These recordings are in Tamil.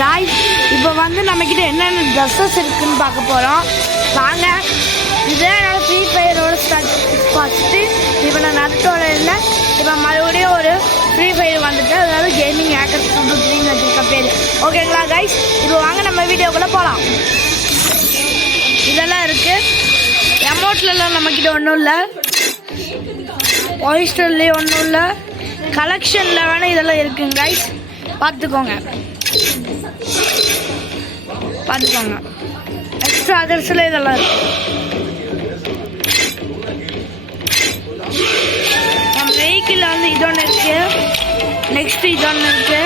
காய்ஸ் இப்போ வந்து நம்மக்கிட்ட என்னென்ன ட்ரெஸ்ஸஸ் இருக்குதுன்னு பார்க்க போகிறோம். வாங்க. இதே நான் ஃப்ரீ ஃபயரோட ஸ்டார்ட் ஃபஸ்ட்டு இப்போ நான் நட்டோட இல்லை. இப்போ மறுபடியும் ஒரு ஃப்ரீ ஃபயர் வந்துட்டு, அதாவது கேமிங் ஹேக்கர்ஸ் 223 வச்சுருக்க பேர். ஓகேங்களா காய்ஸ், இப்போ வாங்க நம்ம வீடியோக்குள்ளே போகலாம். இதெல்லாம் இருக்குது. எமௌண்ட்லலாம் நம்மக்கிட்ட ஒன்றும் இல்லை, ஒயிஸ்டர்லேயே ஒன்றும் இல்லை. கலெக்ஷனில் வேணால் இதெல்லாம் இருக்குங்க காய்ஸ், பார்த்துக்கோங்க. எக்ஸ்ட்ரா அதர்ஸில் இதெல்லாம் இருக்குது. நம்ம வெஹிக்கிளில் வந்து இதொன்று இருக்குது, நெக்ஸ்ட்டு இதொன்று இருக்குது.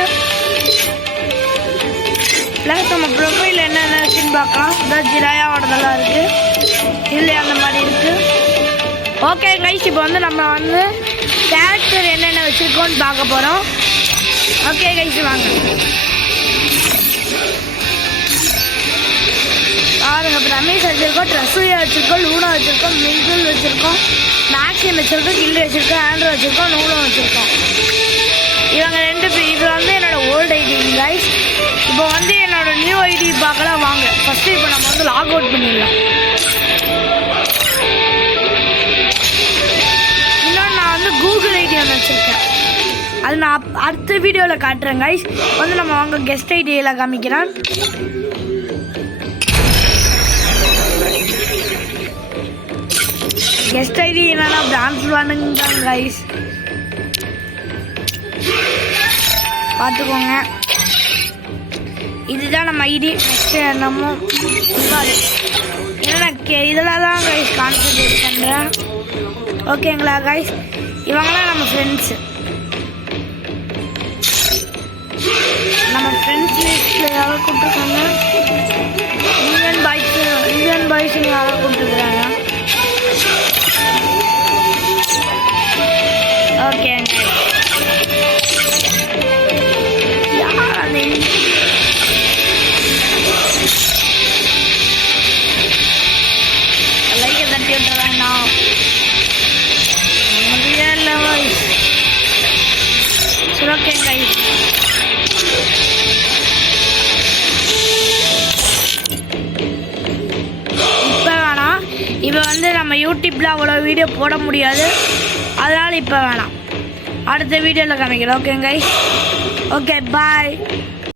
ப்ளஸ் நம்ம ப்ரொஃபைல் என்னென்ன இருக்குன்னு பார்க்கலாம். இதான் ஜிராயாவோடதெல்லாம் இருக்குது, இல்லை அந்த மாதிரி இருக்குது. ஓகே கைஸ், இப்போ வந்து நம்ம வந்து கேரக்டர் என்னென்ன வச்சுருக்கோன்னு பார்க்க போகிறோம். ஓகே கைஸ், வாங்க பாருங்க. இப்போ ரமேஷ் வச்சுருக்கோம், ட்ரெஸ்ஸுயா வச்சுருக்கோம், லூனா வச்சுருக்கோம், மிங்கிள் வச்சுருக்கோம், மேக்ஸிம் வச்சுருக்கோம், கில்லு வச்சுருக்கோம், ஆண்ட்ரோ வச்சுருக்கோம், நூலும் வச்சுருக்கோம். இவங்க ரெண்டு பேர். இது வந்து என்னோடய ஓல்டு ஐடி கைஸ். இப்போ வந்து என்னோடய நியூ ஐடி பார்க்கலாம் வாங்க. ஃபஸ்ட்டு இப்போ நம்ம வந்து லாக் அவுட் பண்ணிடலாம். இன்னொன்று நான் வந்து கூகுள் ஐடி ஒன்று வச்சுருக்கேன், அது நான் அடுத்த வீடியோவில் காட்டுறேன் கைஸ். வந்து நம்ம வாங்க கெஸ்ட் ஐடியெல்லாம் காமிக்கிறேன். கெஸ்ட் ஐடி என்னன்னா பிரான்ஸ் பண்ணுங்க கைஸ், பார்த்துக்கோங்க. இதுதான் நம்ம ஐடி. நெக்ஸ்ட்டு நம்ம என்னென்ன இதெல்லாம் தான் கைஸ் கான்சன்ட்ரேட் பண்ணுறேன். ஓகேங்களா கைஸ், இவங்களாம் நம்ம ஃப்ரெண்ட்ஸு. நம்ம ஃப்ரெண்ட்ஸ் லிஸ்ட்டில் யாரும் கூப்பிட்டுருக்காங்க. இந்தியன் பாய்ஸ்ன்னு யாரும் கூப்பிட்டுருக்குறாங்க. ஓகே லைக்கை தட்டி விட்ட வேண்டாம். சரி ஓகே கைஸ், இப்போ வேணாம். இப்போ வந்து நம்ம யூடியூப்பில் அவ்வளோ வீடியோ போட முடியாது, அதனால் இப்போ வேணாம். அடுத்த வீடியோவில் காமிக்கிறேன். Okay guys, okay bye.